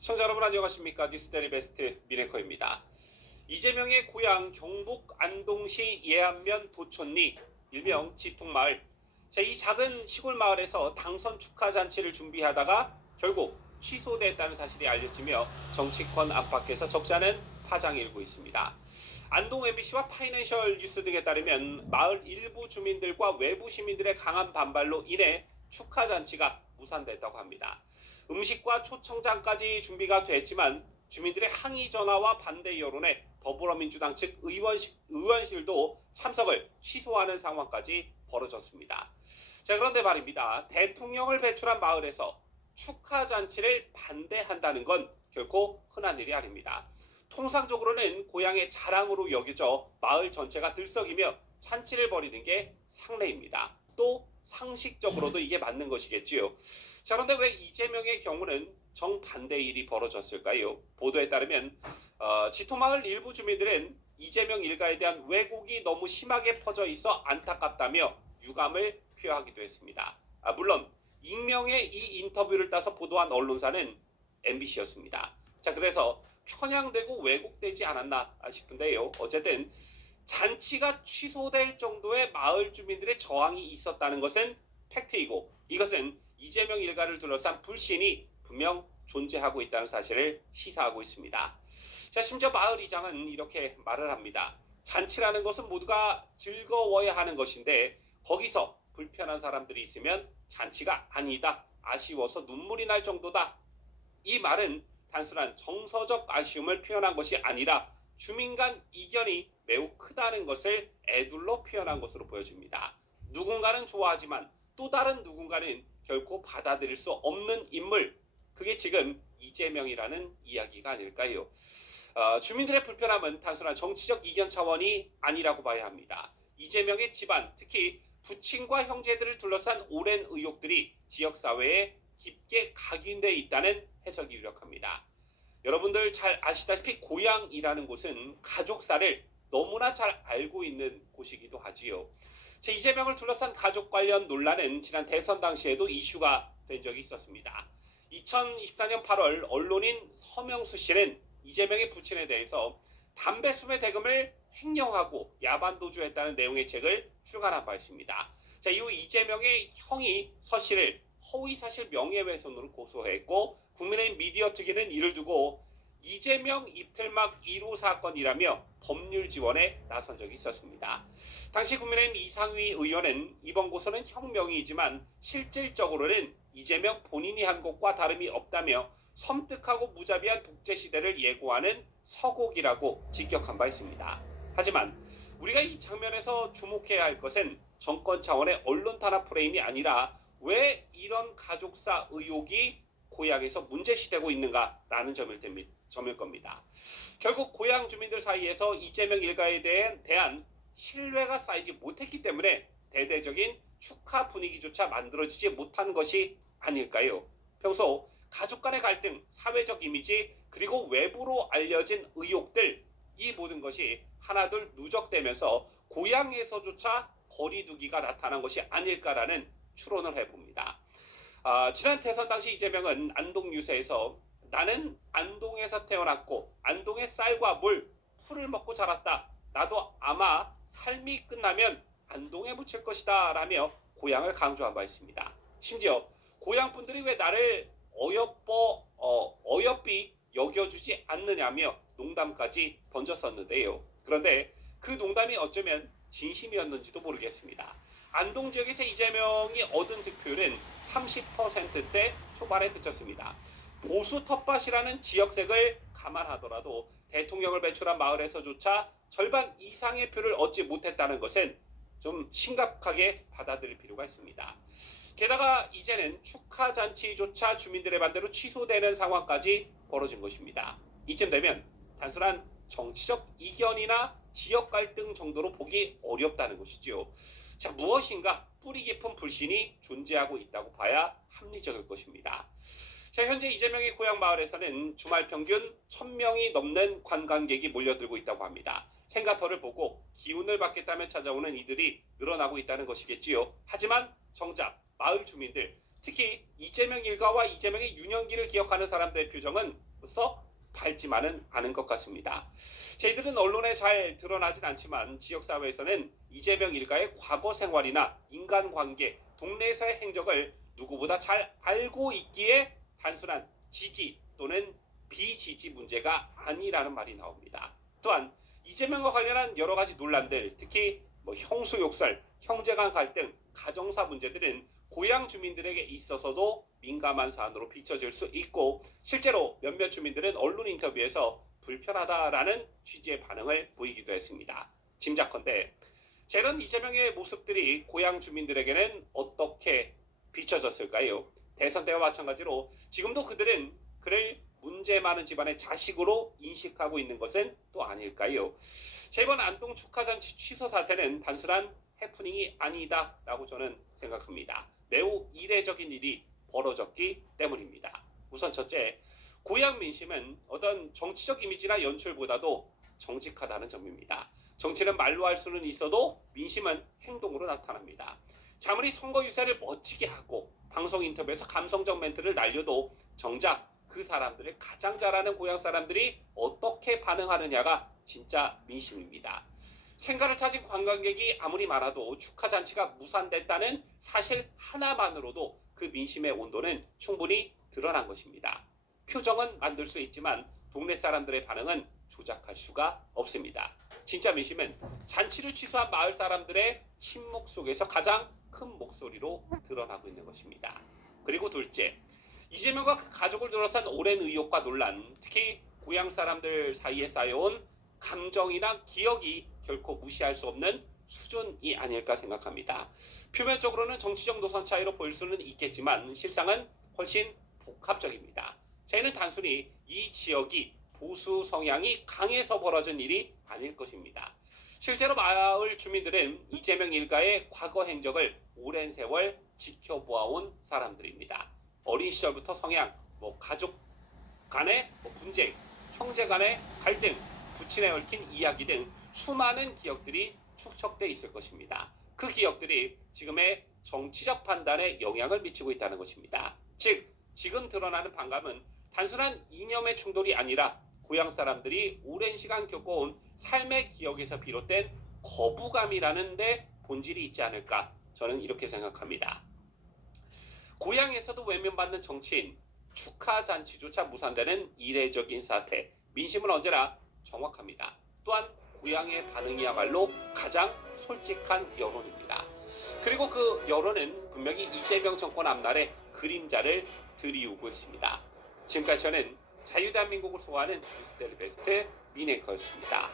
시청자 여러분 안녕하십니까? 뉴스데리 베스트 미네커입니다. 이재명의 고향 경북 안동시 예안면 도촌리 일명 지통마을. 이 작은 시골 마을에서 당선 축하 잔치를 준비하다가 결국 취소됐다는 사실이 알려지며 정치권 안팎에서 적지 않은 파장이 일고 있습니다. 안동 MBC와 파이낸셜 뉴스 등에 따르면 마을 일부 주민들과 외부 시민들의 강한 반발로 인해 축하 잔치가 무산됐다고 합니다. 음식과 초청장까지 준비가 됐지만 주민들의 항의 전화와 반대 여론에 더불어민주당 측 의원실도 참석을 취소하는 상황까지 벌어졌습니다. 자, 그런데 말입니다. 대통령을 배출한 마을에서 축하잔치를 반대한다는 건 결코 흔한 일이 아닙니다. 통상적으로는 고향의 자랑으로 여겨져 마을 전체가 들썩이며 잔치를 벌이는 게 상례입니다. 또 상식적으로도 이게 맞는 것이겠지요. 자, 그런데 왜 이재명의 경우는 정반대의 일이 벌어졌을까요? 보도에 따르면 지토마을 일부 주민들은 이재명 일가에 대한 왜곡이 너무 심하게 퍼져 있어 안타깝다며 유감을 표하기도 했습니다. 물론 익명의 이 인터뷰를 따서 보도한 언론사는 MBC였습니다. 자, 그래서 편향되고 왜곡되지 않았나 싶은데요. 어쨌든 잔치가 취소될 정도의 마을 주민들의 저항이 있었다는 것은 팩트이고, 이것은 이재명 일가를 둘러싼 불신이 분명 존재하고 있다는 사실을 시사하고 있습니다. 자, 심지어 마을 이장은 이렇게 말을 합니다. 잔치라는 것은 모두가 즐거워야 하는 것인데 거기서 불편한 사람들이 있으면 잔치가 아니다, 아쉬워서 눈물이 날 정도다. 이 말은 단순한 정서적 아쉬움을 표현한 것이 아니라 주민 간 이견이 매우 크다는 것을 애둘러 표현한 것으로 보여집니다. 누군가는 좋아하지만 또 다른 누군가는 결코 받아들일 수 없는 인물, 그게 지금 이재명이라는 이야기가 아닐까요? 주민들의 불편함은 단순한 정치적 이견 차원이 아니라고 봐야 합니다. 이재명의 집안, 특히 부친과 형제들을 둘러싼 오랜 의혹들이 지역사회에 깊게 각인되어 있다는 해석이 유력합니다. 여러분들 잘 아시다시피 고향이라는 곳은 가족사를 너무나 잘 알고 있는 곳이기도 하지요. 이재명을 둘러싼 가족 관련 논란은 지난 대선 당시에도 이슈가 된 적이 있었습니다. 2024년 8월 언론인 서명수 씨는 이재명의 부친에 대해서 담배 수매 대금을 횡령하고 야반도주했다는 내용의 책을 출간한 바 있습니다. 이후 이재명의 형이 서 씨를 허위사실 명예훼손으로 고소했고, 국민의힘 미디어 특위는 이를 두고 이재명 입틀막 1호 사건이라며 법률 지원에 나선 적이 있었습니다. 당시 국민의힘 이상위 의원은 이번 고소는 혁명이지만 실질적으로는 이재명 본인이 한 것과 다름이 없다며 섬뜩하고 무자비한 독재시대를 예고하는 서곡이라고 직격한 바 있습니다. 하지만 우리가 이 장면에서 주목해야 할 것은 정권 차원의 언론 탄압 프레임이 아니라 왜 이런 가족사 의혹이 고향에서 문제시되고 있는가라는 점일 겁니다. 결국 고향 주민들 사이에서 이재명 일가에 대한 신뢰가 쌓이지 못했기 때문에 대대적인 축하 분위기조차 만들어지지 못한 것이 아닐까요? 평소 가족 간의 갈등, 사회적 이미지, 그리고 외부로 알려진 의혹들, 이 모든 것이 하나둘 누적되면서 고향에서조차 거리두기가 나타난 것이 아닐까라는 추론을 해봅니다. 지난 대선 당시 이재명은 안동 유세에서 나는 안동에서 태어났고 안동의 쌀과 물, 풀을 먹고 자랐다. 나도 아마 삶이 끝나면 안동에 묻힐 것이다 라며 고향을 강조한 바 있습니다. 심지어 고향 분들이 왜 나를 어여삐 여겨주지 않느냐며 농담까지 던졌었는데요. 그런데 그 농담이 어쩌면 진심이었는지도 모르겠습니다. 안동 지역에서 이재명이 얻은 득표율은 30%대 초반에 그쳤습니다. 보수 텃밭이라는 지역색을 감안하더라도 대통령을 배출한 마을에서조차 절반 이상의 표를 얻지 못했다는 것은 좀 심각하게 받아들일 필요가 있습니다. 게다가 이제는 축하잔치조차 주민들의 반대로 취소되는 상황까지 벌어진 것입니다. 이쯤 되면 단순한 정치적 이견이나 지역 갈등 정도로 보기 어렵다는 것이죠. 자, 무엇인가 뿌리 깊은 불신이 존재하고 있다고 봐야 합리적일 것입니다. 자, 현재 이재명의 고향 마을에서는 주말 평균 1000명이 넘는 관광객이 몰려들고 있다고 합니다. 생가터를 보고 기운을 받겠다며 찾아오는 이들이 늘어나고 있다는 것이겠지요. 하지만 정작 마을 주민들, 특히 이재명 일가와 이재명의 유년기를 기억하는 사람들의 표정은 썩 밝지만은 않은 것 같습니다. 저희들은 언론에 잘 드러나진 않지만 지역사회에서는 이재명 일가의 과거 생활이나 인간관계, 동네에서의 행적을 누구보다 잘 알고 있기에 단순한 지지 또는 비지지 문제가 아니라는 말이 나옵니다. 또한 이재명과 관련한 여러 가지 논란들, 특히 형수 욕설, 형제간 갈등, 가정사 문제들은 고향 주민들에게 있어서도 민감한 사안으로 비춰질 수 있고 실제로 몇몇 주민들은 언론 인터뷰에서 불편하다라는 취지의 반응을 보이기도 했습니다. 짐작컨대 이런 이재명의 모습들이 고향 주민들에게는 어떻게 비춰졌을까요? 대선 때와 마찬가지로 지금도 그들은 그를 문제 많은 집안의 자식으로 인식하고 있는 것은 또 아닐까요? 이번 안동 축하잔치 취소 사태는 단순한 해프닝이 아니다라고 저는 생각합니다. 매우 이례적인 일이 벌어졌기 때문입니다. 우선 첫째, 고향 민심은 어떤 정치적 이미지나 연출보다도 정직하다는 점입니다. 정치는 말로 할 수는 있어도 민심은 행동으로 나타납니다. 아무리 선거 유세를 멋지게 하고 방송 인터뷰에서 감성적 멘트를 날려도 정작 그 사람들을 가장 잘 아는 고향 사람들이 어떻게 반응하느냐가 진짜 민심입니다. 생가를 찾은 관광객이 아무리 많아도 축하잔치가 무산됐다는 사실 하나만으로도 그 민심의 온도는 충분히 드러난 것입니다. 표정은 만들 수 있지만 동네 사람들의 반응은 조작할 수가 없습니다. 진짜 민심은 잔치를 취소한 마을 사람들의 침묵 속에서 가장 큰 목소리로 드러나고 있는 것입니다. 그리고 둘째, 이재명과 그 가족을 둘러싼 오랜 의혹과 논란, 특히 고향 사람들 사이에 쌓여온 감정이나 기억이 결코 무시할 수 없는 수준이 아닐까 생각합니다. 표면적으로는 정치적 노선 차이로 보일 수는 있겠지만 실상은 훨씬 복합적입니다. 저희는 단순히 이 지역이 보수 성향이 강해서 벌어진 일이 아닐 것입니다. 실제로 마을 주민들은 이재명 일가의 과거 행적을 오랜 세월 지켜보아온 사람들입니다. 어린 시절부터 성향, 가족 간의 분쟁, 형제 간의 갈등, 부친에 얽힌 이야기 등 수많은 기억들이 축적돼 있을 것입니다. 그 기억들이 지금의 정치적 판단에 영향을 미치고 있다는 것입니다. 즉, 지금 드러나는 반감은 단순한 이념의 충돌이 아니라 고향 사람들이 오랜 시간 겪어온 삶의 기억에서 비롯된 거부감이라는 데 본질이 있지 않을까 저는 이렇게 생각합니다. 고향에서도 외면받는 정치인, 축하잔치조차 무산되는 이례적인 사태, 민심은 언제나 정확합니다. 또한 고향의 반응이야말로 가장 솔직한 여론입니다. 그리고 그 여론은 분명히 이재명 정권 앞날의 그림자를 드리우고 있습니다. 지금까지 저는 자유대한민국을 소화하는 뉴스데일리 베스트 민앵커였습니다.